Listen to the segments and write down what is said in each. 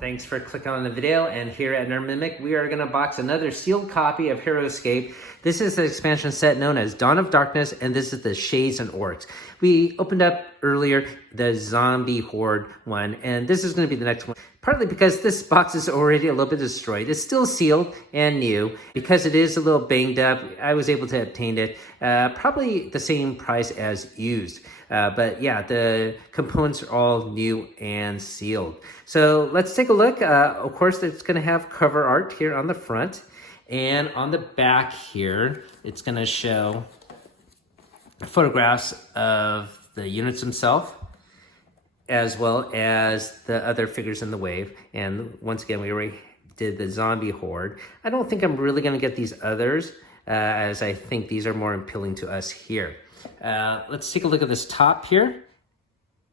Thanks for clicking on the video, and here at Nerd Mimic, we are going to box another sealed copy of Heroscape. This is the expansion set known as Dawn of Darkness, and this is the Shades and Orcs. We opened up earlier the Zombie Horde one, and this is going to be the next one. Partly because this box is already a little bit destroyed. It's still sealed and new. Because it is a little banged up, I was able to obtain it probably the same price as used. But yeah, the components are all new and sealed. So let's take a look. Of course, it's going to have cover art here on the front. And on the back here, it's going to show photographs of the units themselves, as well as the other figures in the wave. And once again, we already did the Zombie Horde. I don't think I'm really going to get these others, as I think these are more appealing to us here. Let's take a look at this top here.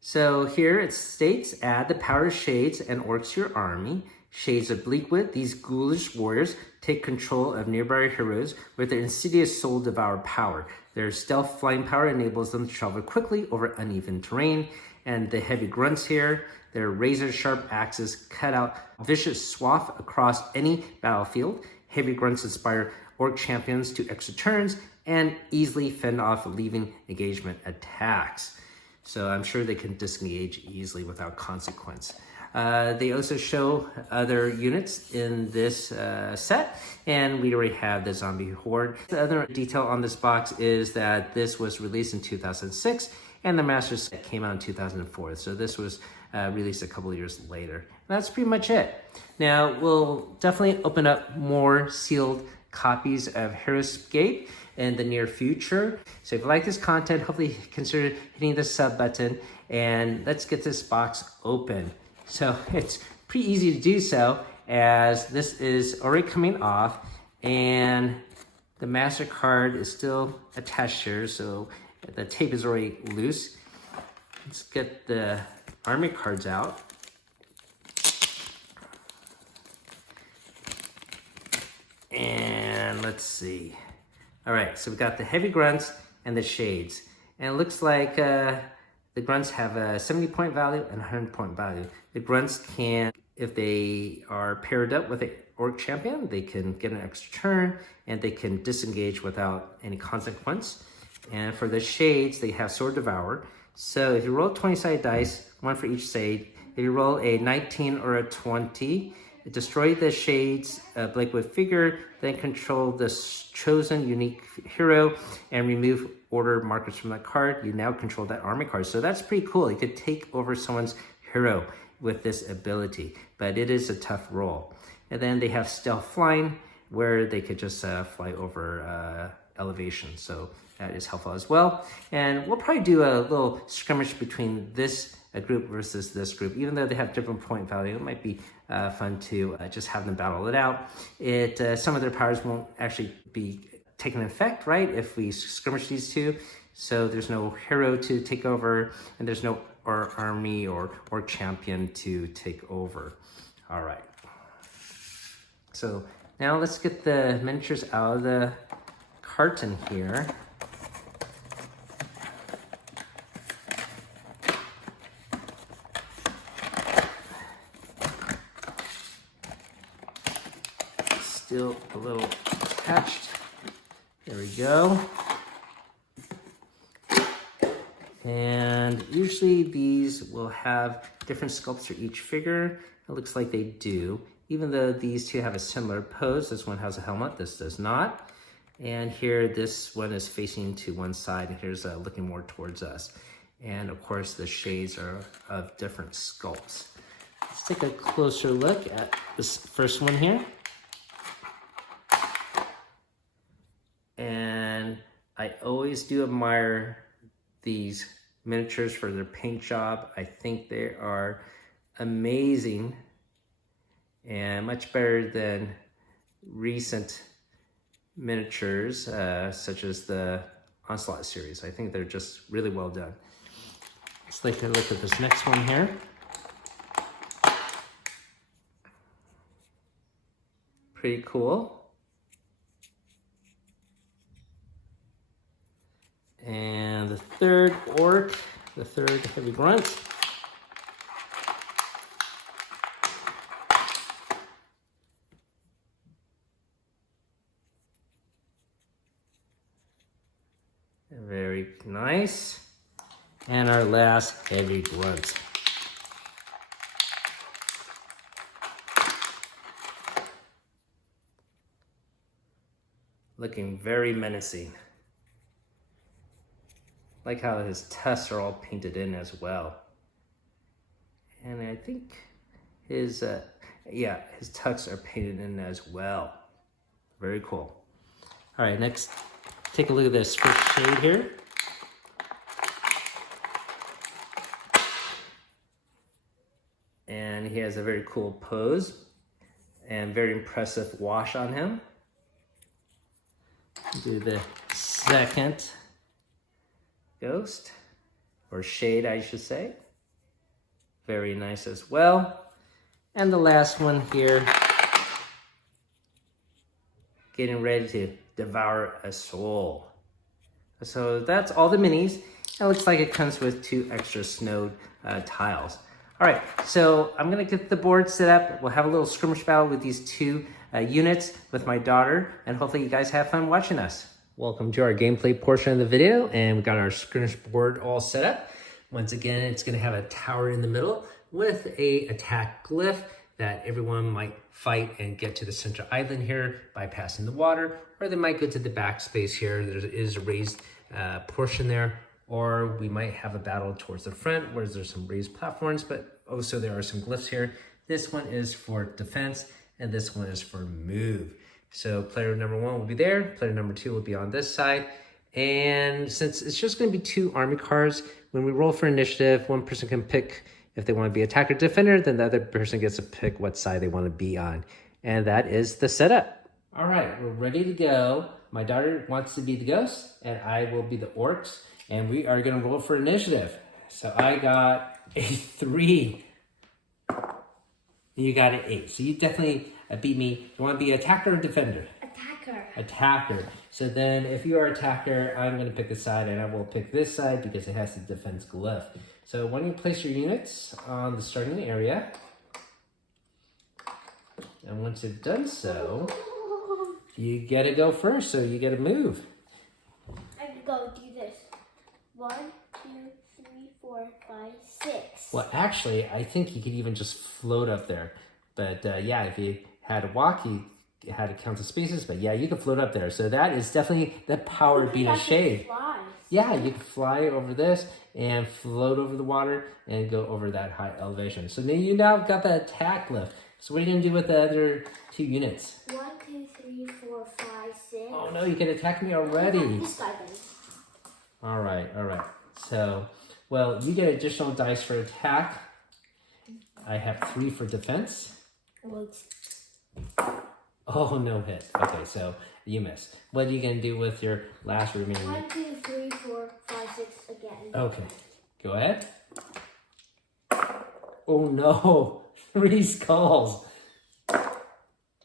So here it states, add the power of Shades and Orcs to your army. Shades of Bleakwood, these ghoulish warriors take control of nearby heroes with their insidious soul devour power. Their stealth flying power enables them to travel quickly over uneven terrain. And the heavy grunts here, their razor-sharp axes cut out vicious swath across any battlefield. Heavy grunts inspire orc champions to extra turns and easily fend off leaving engagement attacks. So I'm sure they can disengage easily without consequence. They also show other units in this set, and we already have the Zombie Horde. The other detail on this box is that this was released in 2006, and the Master Set came out in 2004. So this was released a couple of years later. And that's pretty much it. Now, we'll definitely open up more sealed copies of Heroscape in the near future. So if you like this content, hopefully consider hitting the sub button, and let's get this box open. So it's pretty easy to do so, as this is already coming off and the master card is still attached here, so the tape is already loose. Let's get the army cards out. And let's see. All right, so we got the heavy grunts and the shades. And it looks like the grunts have a 70-point value and a 100-point value. The grunts can, if they are paired up with an orc champion, they can get an extra turn and they can disengage without any consequence. And for the shades, they have Sword Devour. So if you roll 20-sided dice, one for each shade, if you roll a 19 or a 20, destroy the Shades Blakewood figure, then control the chosen unique hero and remove order markers from that card. You now control that army card. So that's pretty cool. You could take over someone's hero with this ability, but it is a tough roll. And then they have Stealth Flying, where they could just fly over elevation. So that is helpful as well. And we'll probably do a little skirmish between this group versus this group. Even though they have different point value, it might be fun to just have them battle it out. Some of their powers won't actually be taking effect, right, if we skirmish these two. So there's no hero to take over, and there's no army or champion to take over. All right. So now let's get the miniatures out of the carton here. Still a little attached. There we go. And usually these will have different sculpts for each figure. It looks like they do. Even though these two have a similar pose, this one has a helmet, this does not. And here, this one is facing to one side, and here's looking more towards us. And of course, the shades are of different sculpts. Let's take a closer look at this first one here. And I always do admire these miniatures for their paint job. I think they are amazing and much better than recent miniatures such as the Onslaught series. I think they're just really well done. Let's take a look at this next one here. Pretty cool. And the third orc, the third heavy grunt. last heavy grunt. Looking very menacing. Like how his tusks are all painted in as well. And I think his tusks are painted in as well. Very cool. All right, next, take a look at this first shade here. And he has a very cool pose and very impressive wash on him. Do the second ghost, or shade I should say. Very nice as well. And the last one here, getting ready to devour a soul. So that's all the minis. It looks like it comes with 2 extra snow tiles. All right, so I'm gonna get the board set up. We'll have a little skirmish battle with these 2 units with my daughter, and hopefully you guys have fun watching us. Welcome to our gameplay portion of the video, and we got our skirmish board all set up. Once again, it's gonna have a tower in the middle with a attack glyph that everyone might fight and get to the center island here by passing the water, or they might go to the back space here. There is a raised portion there, or we might have a battle towards the front where there's some raised platforms, but also there are some glyphs here. This one is for defense, and this one is for move. So player number 1 will be there, player number 2 will be on this side. And since it's just gonna be 2 army cards, when we roll for initiative, one person can pick if they want to be attacker defender, then the other person gets to pick what side they want to be on. And that is the setup. All right, we're ready to go. My daughter wants to be the ghost, and I will be the orcs, and we are going to roll for initiative. So I got a 3. You got an 8. So you definitely beat me. You want to be attacker or defender? Attacker. Attacker. So then if you are attacker, I'm going to pick a side, and I will pick this side because it has the defense glyph. So when you place your units on the starting area, and once you've done so, you get to go first, so you get to move. I can go do this. 1, 2, 3, 4, 5, 6. Well, actually, I think you could even just float up there. But yeah, if you had to walk, you had to count the spaces. But yeah, you can float up there. So that is definitely the power of being a shade. Yeah, you can fly over this and float over the water and go over that high elevation. So then you now got the attack lift. So what are you gonna do with the other 2 units? 1, 2, 3, 4, 5, 6. Oh no, you can attack me already. This guy then. All right. So, well, you get additional dice for attack. I have 3 for defense. Oh, no hit. Okay, so you missed. What are you gonna do with your last remaining? 1, 2, 3, 4, 5, 6 again. Okay, go ahead. Oh no, 3 skulls.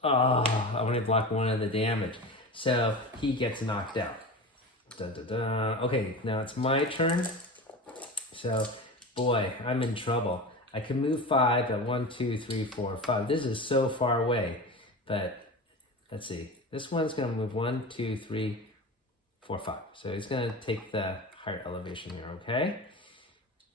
Oh, I only blocked 1 of the damage. So he gets knocked out. Dun, dun, dun. Okay, now it's my turn. So, boy, I'm in trouble. I can move 5 at 1, 2, 3, 4, 5. This is so far away, but let's see. This one's gonna move 1, 2, 3, 4, 5. So he's gonna take the higher elevation here, okay?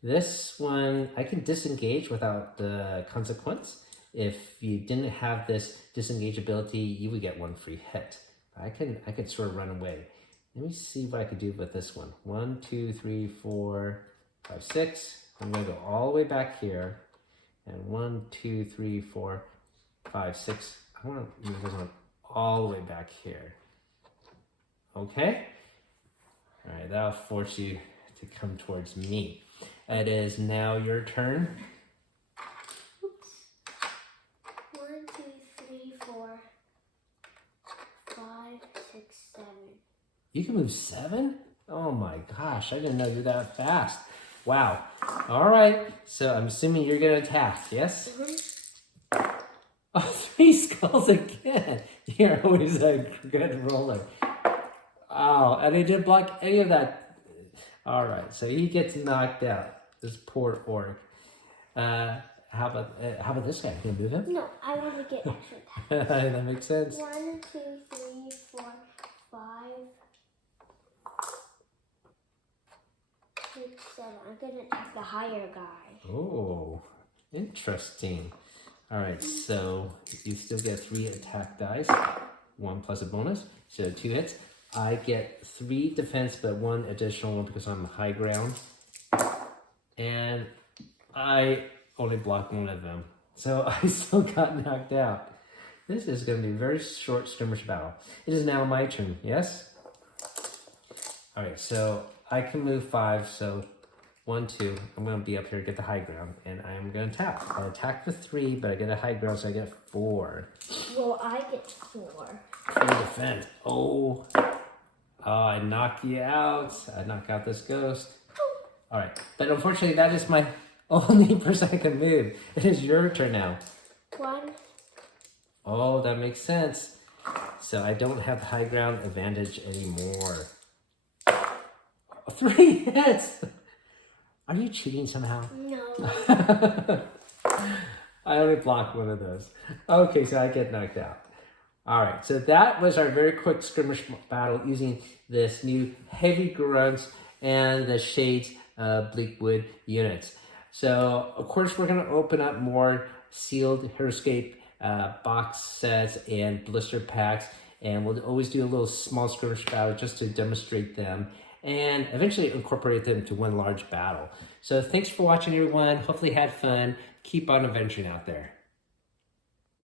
This one, I can disengage without the consequence. If you didn't have this disengage ability, you would get 1 free hit. I can sort of run away. Let me see what I could do with this one. 1, 2, 3, 4, 5, 6. I'm gonna go all the way back here. And 1, 2, 3, 4, 5, 6. I wanna move this one all the way back here. Okay? All right, that'll force you to come towards me. It is now your turn. Oops. 1, 2, 3, 4, 5, 6, 7. You can move 7? Oh my gosh, I didn't know you're that fast. Wow. All right, so I'm assuming you're gonna attack, yes? Mm-hmm. Oh, 3 skulls again. You're always a good roller. Oh, and he didn't block any of that. All right, so he gets knocked out. This poor orc. How about this guy? Can you move him? No, I want to get extra attacks. That makes sense. 1, 2, 3, 4, 5. 6, 7. I'm gonna attack the higher guy. Oh, interesting. All right, so you still get 3 attack dice, 1 plus a bonus, so 2 hits. I get 3 defense, but 1 additional one because I'm high ground. And I only blocked 1 of them, so I still got knocked out. This is going to be a very short skirmish battle. It is now my turn, yes? All right, so I can move 5, so 1, 2. I'm going to be up here, get the high ground, and I'm going to attack. I attack for 3, but I get a high ground, so I get 4. Well, I get 4. 3 defense. Oh, I knock you out. I knock out this ghost. All right, but unfortunately, that is my only person I can move. It is your turn now. 1. Oh, that makes sense. So I don't have the high ground advantage anymore. 3 hits. Are you cheating somehow? No. I only blocked 1 of those. Okay, so I get knocked out. All right, so that was our very quick skirmish battle using this new heavy grunts and the Shades Bleakwood units. So, of course, we're going to open up more sealed Heroscape box sets and blister packs, and we'll always do a little small skirmish battle just to demonstrate them and eventually incorporate them into one large battle. So thanks for watching, everyone. Hopefully you had fun. Keep on adventuring out there.